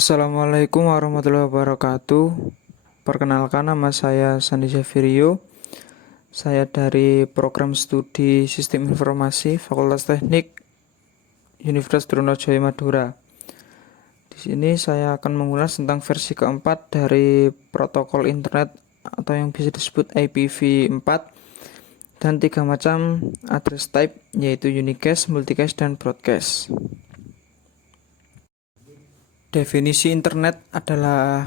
Assalamualaikum warahmatullahi wabarakatuh. Perkenalkan, nama saya Sandi Zafirio. Saya dari program studi Sistem Informasi Fakultas Teknik Universitas Trunojoyo Madura. Di sini saya akan mengulas tentang versi keempat dari protokol internet atau yang bisa disebut IPv4 dan tiga macam address type, yaitu unicast, multicast, dan broadcast. Definisi internet adalah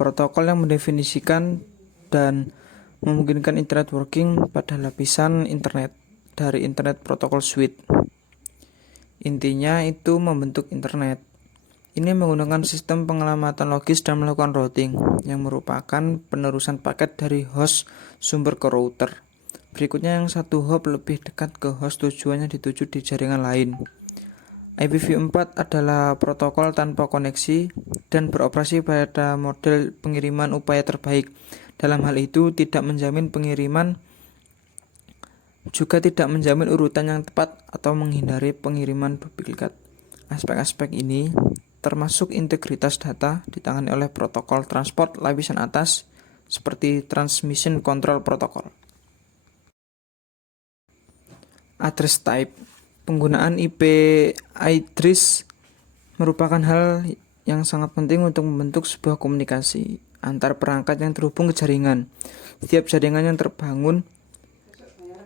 protokol yang mendefinisikan dan memungkinkan internet working pada lapisan internet dari Internet Protocol Suite. Intinya itu membentuk internet. Ini menggunakan sistem pengelamatan logis dan melakukan routing, yang merupakan penerusan paket dari host sumber ke router. Berikutnya yang satu hop lebih dekat ke host tujuannya dituju di jaringan lain. IPv4 adalah protokol tanpa koneksi dan beroperasi pada model pengiriman upaya terbaik. Dalam hal itu tidak menjamin pengiriman, juga tidak menjamin urutan yang tepat atau menghindari pengiriman duplikat. Aspek-aspek ini termasuk integritas data ditangani oleh protokol transport lapisan atas seperti Transmission Control Protocol. Address type. Penggunaan IP address merupakan hal yang sangat penting untuk membentuk sebuah komunikasi antar perangkat yang terhubung ke jaringan. Setiap jaringan yang terbangun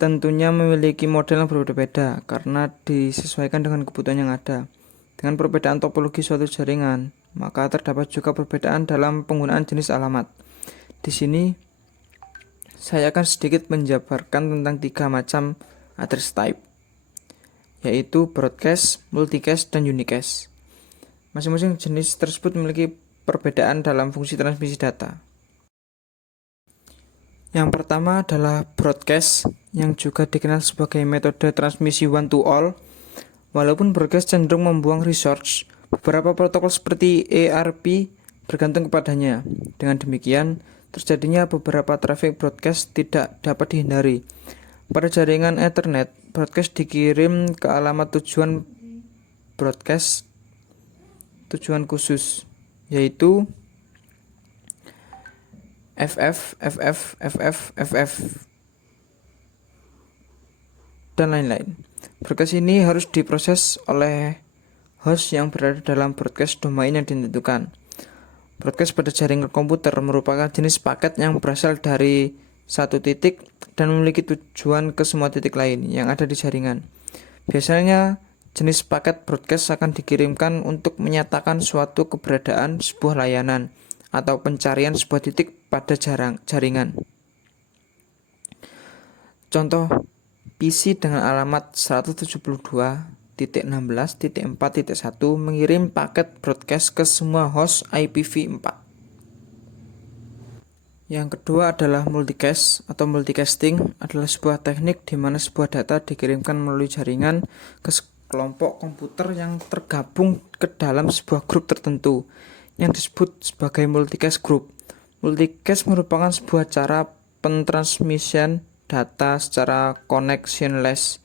tentunya memiliki model yang berbeda-beda karena disesuaikan dengan kebutuhan yang ada. Dengan perbedaan topologi suatu jaringan, maka terdapat juga perbedaan dalam penggunaan jenis alamat. Di sini saya akan sedikit menjabarkan tentang tiga macam address type, yaitu broadcast, multicast, dan unicast. Masing-masing jenis tersebut memiliki perbedaan dalam fungsi transmisi data. Yang pertama adalah broadcast, yang juga dikenal sebagai metode transmisi one to all. Walaupun broadcast cenderung membuang resource, beberapa protokol seperti ERP bergantung kepadanya. Dengan demikian, terjadinya beberapa traffic broadcast tidak dapat dihindari. Pada jaringan Ethernet, broadcast dikirim ke alamat tujuan broadcast tujuan khusus, yaitu FF, dan lain-lain. Broadcast ini harus diproses oleh host yang berada dalam broadcast domain yang ditentukan. Broadcast pada jaringan komputer merupakan jenis paket yang berasal dari satu titik dan memiliki tujuan ke semua titik lain yang ada di jaringan. Biasanya jenis paket broadcast akan dikirimkan untuk menyatakan suatu keberadaan sebuah layanan atau pencarian sebuah titik pada jaringan. Contoh, PC dengan alamat 172.16.4.1 mengirim paket broadcast ke semua host IPv4. Yang kedua adalah multicast atau multicasting, adalah sebuah teknik di mana sebuah data dikirimkan melalui jaringan ke kelompok komputer yang tergabung ke dalam sebuah grup tertentu yang disebut sebagai multicast group. Multicast merupakan sebuah cara pentransmisian data secara connectionless.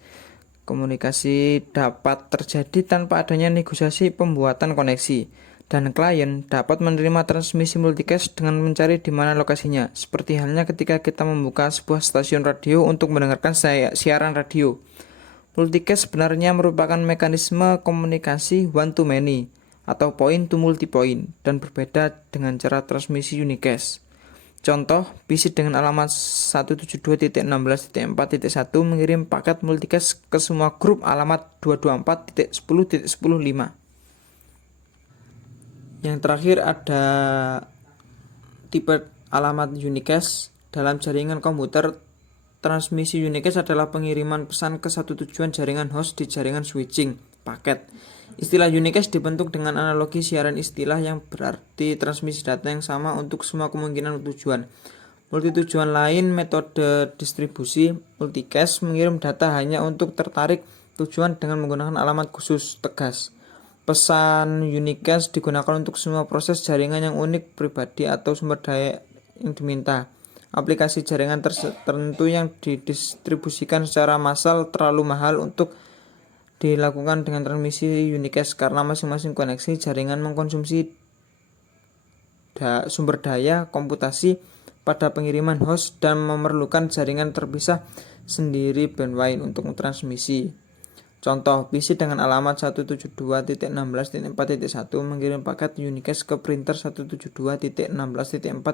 Komunikasi dapat terjadi tanpa adanya negosiasi pembuatan koneksi, dan klien dapat menerima transmisi multicast dengan mencari di mana lokasinya, seperti halnya ketika kita membuka sebuah stasiun radio untuk mendengarkan siaran radio. Multicast sebenarnya merupakan mekanisme komunikasi one to many atau point to multipoint dan berbeda dengan cara transmisi unicast. Contoh, PC dengan alamat 172.16.4.1 mengirim paket multicast ke semua grup alamat 224.10.10.5. Yang terakhir ada tipe alamat unicast. Dalam jaringan komputer, transmisi unicast adalah pengiriman pesan ke satu tujuan jaringan host di jaringan switching paket. Istilah unicast dibentuk dengan analogi siaran istilah yang berarti transmisi data yang sama untuk semua kemungkinan tujuan. Multitujuan lain metode distribusi multicast mengirim data hanya untuk tertarik tujuan dengan menggunakan alamat khusus tegas. Pesan unicast digunakan untuk semua proses jaringan yang unik, pribadi, atau sumber daya yang diminta. Aplikasi jaringan tertentu yang didistribusikan secara massal terlalu mahal untuk dilakukan dengan transmisi unicast karena masing-masing koneksi jaringan mengkonsumsi sumber daya komputasi pada pengiriman host dan memerlukan jaringan terpisah sendiri bandwidth untuk transmisi. Contoh, PC dengan alamat 172.16.4.1 mengirim paket unicast ke printer 172.16.4.41.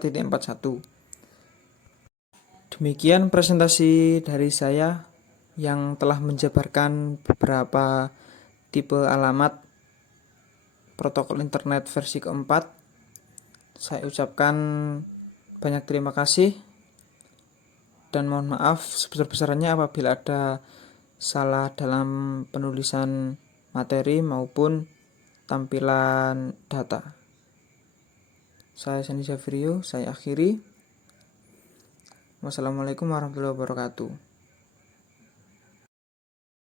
Demikian presentasi dari saya yang telah menjabarkan beberapa tipe alamat protokol internet versi keempat. Saya ucapkan banyak terima kasih dan mohon maaf sebesar-besarnya apabila ada salah dalam penulisan materi maupun tampilan data. Saya Sandy Safirio, saya akhiri. Wassalamualaikum warahmatullahi wabarakatuh.